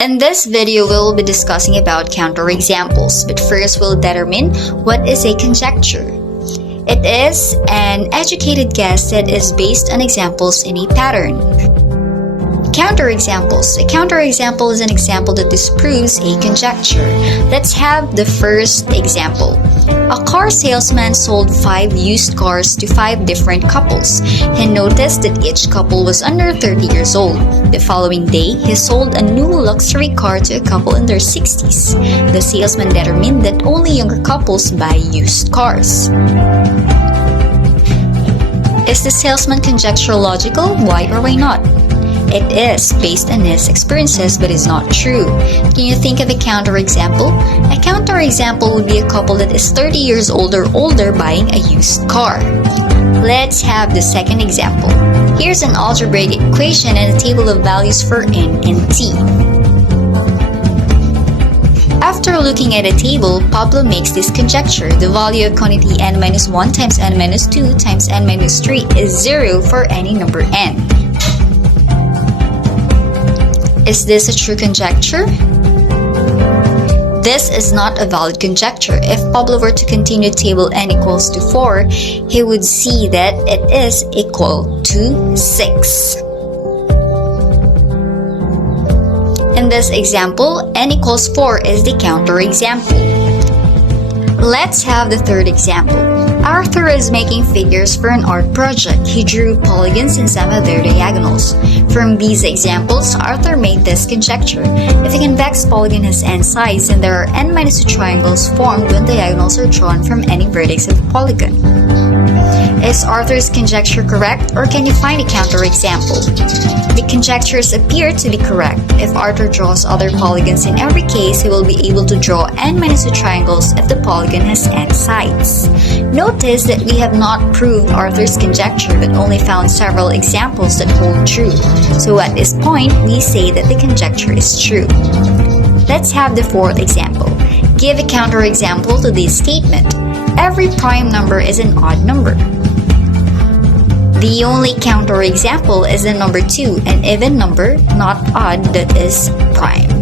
In this video, we'll be discussing about counterexamples, but first we'll determine what is a conjecture. It is an educated guess that is based on examples in a pattern. Counterexamples. A counterexample is an example that disproves a conjecture. Let's have the first example. A car salesman sold 5 used cars to 5 different couples. He noticed that each couple was under 30 years old. The following day, he sold a new luxury car to a couple in their 60s. The salesman determined that only younger couples buy used cars. Is the salesman conjecture logical? Why or why not? It is based on his experiences but is not true. Can you think of a counterexample? A counterexample would be a couple that is 30 years old or older buying a used car. Let's have the second example. Here's an algebraic equation and a table of values for n and t. After looking at a table, Pablo makes this conjecture. The value of quantity n-1 times n-2 times n-3 is 0 for any number n. Is this a true conjecture? This is not a valid conjecture. If Pablo were to continue table n equals to 4, he would see that it is equal to 6. In this example, n equals 4 is the counterexample. Let's have the third example. Arthur is making figures for an art project. He drew polygons and some of their diagonals. From these examples, Arthur made this conjecture. If a convex polygon has n sides, then there are n-2 triangles formed when diagonals are drawn from any vertex of the polygon. Is Arthur's conjecture correct, or can you find a counterexample? The conjectures appear to be correct. If Arthur draws other polygons in every case, he will be able to draw n-2 triangles if the polygon has n sides. Notice that we have not proved Arthur's conjecture but only found several examples that hold true. So at this point, we say that the conjecture is true. Let's have the fourth example. Give a counterexample to this statement. Every prime number is an odd number. The only counterexample is the number 2, an even number, not odd, that is prime.